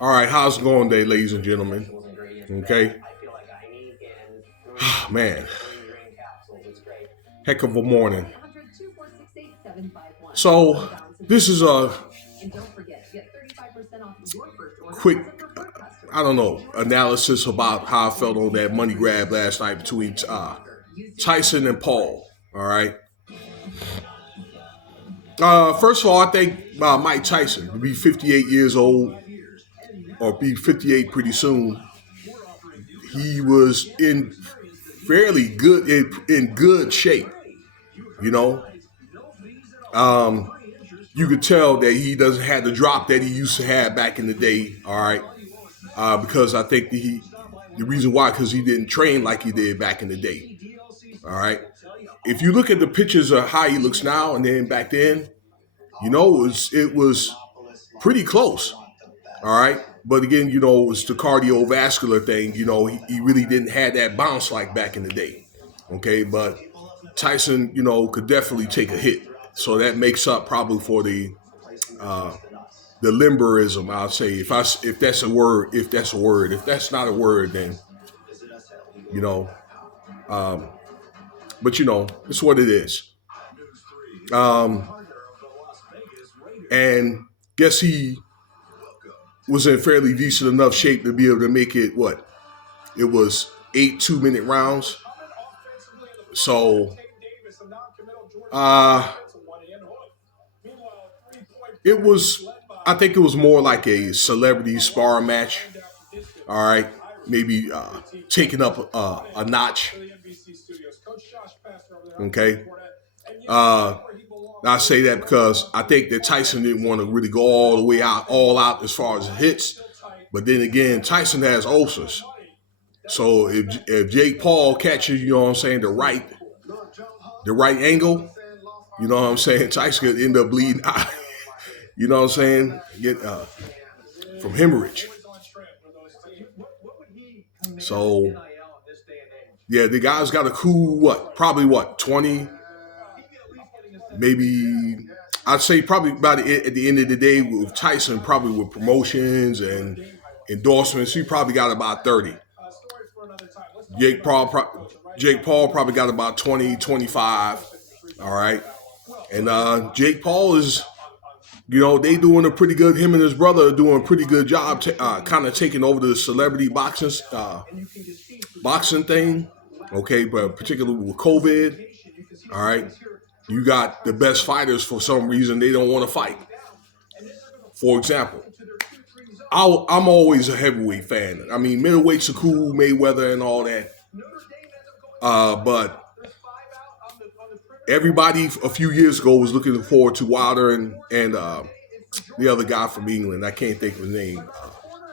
All right, how's it going today, ladies and gentlemen? Okay. Man, heck of a morning. So, this is a quick, I don't know, analysis about how I felt on that money grab last night between Tyson and Paul. All right. First of all, I think Mike Tyson to be 58 years old or be 58 pretty soon. He was in fairly good in good shape. You know, you could tell that he doesn't have the drop that he used to have back in the day. All right, because I think the reason why because he didn't train like he did back in the day. All right, if you look at the pictures of how he looks now and then back then, it was pretty close. All right. But again, it's the cardiovascular thing. He really didn't have that bounce like back in the day. Okay. But Tyson, could definitely take a hit. So that makes up probably for the limberism, I'll say. If that's a word, if that's a word. If that's not a word, then, you know, um, but it's what it is. Um, and guess he was in fairly decent enough shape to be able to make it what? It was 8 2-minute rounds. So uh it was I think it was more like a celebrity spar match. All right. Maybe taking up a notch. Okay. Uh I say that because I think that Tyson didn't want to really go all the way out, all out as far as hits. But then again, Tyson has ulcers. So if Jake Paul catches, you know what I'm saying, the right angle, you know what I'm saying, Tyson could end up bleeding out. You know what I'm saying? Get from hemorrhage. So yeah, the guy's got a cool probably 20, maybe I'd say probably about at the end of the day with Tyson, probably with promotions and endorsements, he probably got about 30. Jake Paul, Jake Paul probably got about 20, 25. All right. And Jake Paul is, they doing a pretty good, him and his brother are doing a pretty good job kind of taking over the celebrity boxing thing. Okay. But particularly with COVID. All right. You got the best fighters for some reason they don't want to fight. For example, I'm always a heavyweight fan. I mean, middleweights are cool, Mayweather and all that. But everybody a few years ago was looking forward to Wilder and the other guy from England. I can't think of his name.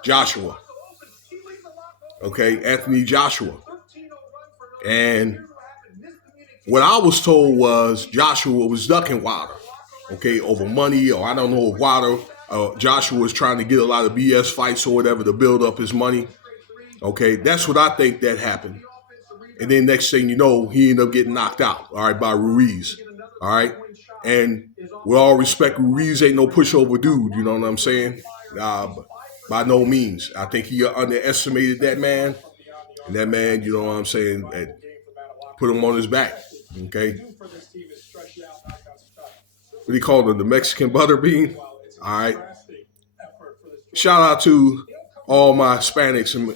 Joshua. Okay, Anthony Joshua. And what I was told was Joshua was ducking Wilder. Okay, over money, or I don't know if Wilder, Joshua was trying to get a lot of BS fights or whatever to build up his money. Okay, that's what I think that happened. And then next thing you know, he ended up getting knocked out, all right, by Ruiz. All right. And with all respect, Ruiz ain't no pushover dude, you know what I'm saying? By no means. I think he underestimated that man. And that man, you know what I'm saying, put him on his back. Okay. What do you call them? The Mexican butter bean? All right. Shout out to all my Hispanics and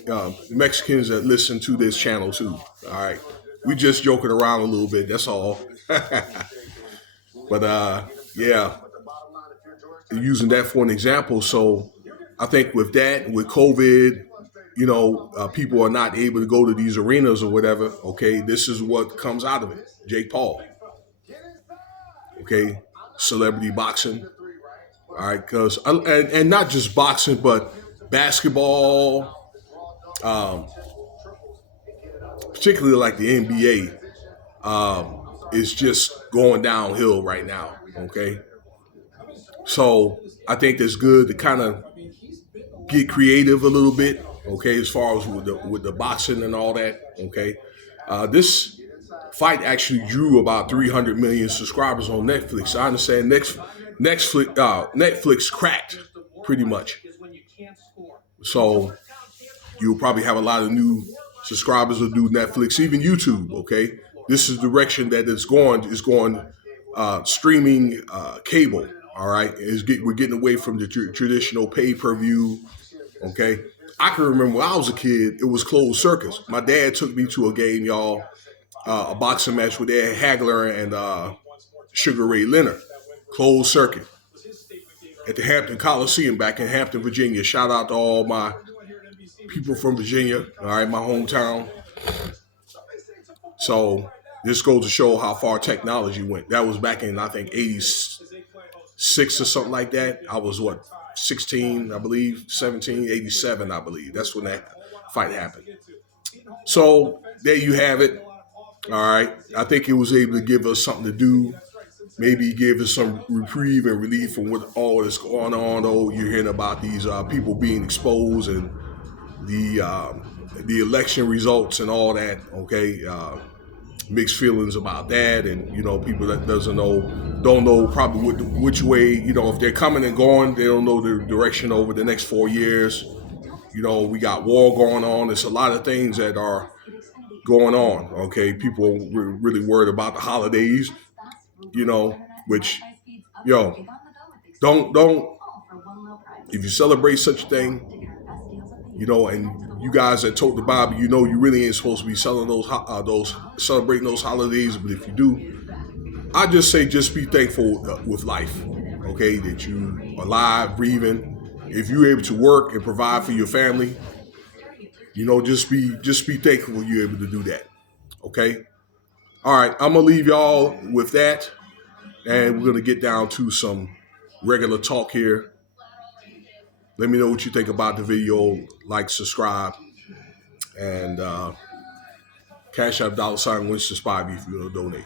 Mexicans that listen to this channel too. All right. We just joking around a little bit. That's all. But yeah, using that for an example. So I think with that, with COVID, people are not able to go to these arenas or whatever. Okay. This is what comes out of it. Jake Paul. Okay. Celebrity boxing. All right. And not just boxing, but basketball, particularly like the NBA, is just going downhill right now. Okay, so I think it's good to kind of get creative a little bit. Okay, as far as with the boxing and all that. Okay, this fight actually drew about 300 million subscribers on Netflix. I understand Netflix cracked pretty much. So you'll probably have a lot of new subscribers who do Netflix, even YouTube. Okay, this is the direction that it's going. It's going streaming cable. All right, we're getting away from the traditional pay-per-view. Okay, I can remember when I was a kid, it was closed circuits. My dad took me to a game, y'all, a boxing match with Ed Hagler and Sugar Ray Leonard, closed circuit at the Hampton Coliseum back in Hampton, Virginia. Shout out to all my people from Virginia, all right, my hometown. So this goes to show how far technology went. That was back in, I think, 86 or something like that. I was, 16, I believe, 17, 87, I believe. That's when that fight happened. So there you have it. All right. I think it was able to give us something to do, maybe give us some reprieve and relief from what all that's going on. Though you're hearing about these people being exposed and the election results and all that. Okay, mixed feelings about that, and people that don't know probably which way. If they're coming and going, they don't know the direction over the next 4 years. We got war going on. There's a lot of things that are going on. Okay, people are really worried about the holidays. Which don't if you celebrate such a thing, and you guys that told the Bible, you really ain't supposed to be selling those celebrating those holidays. But if you do, I just say just be thankful with life. Okay, that you are alive, breathing. If you're able to work and provide for your family, just be thankful you're able to do that. Okay. All right, I'm gonna leave y'all with that, and we're gonna get down to some regular talk here. Let me know what you think about the video. Like, subscribe, and Cash App $Winston Spivey if you want to donate.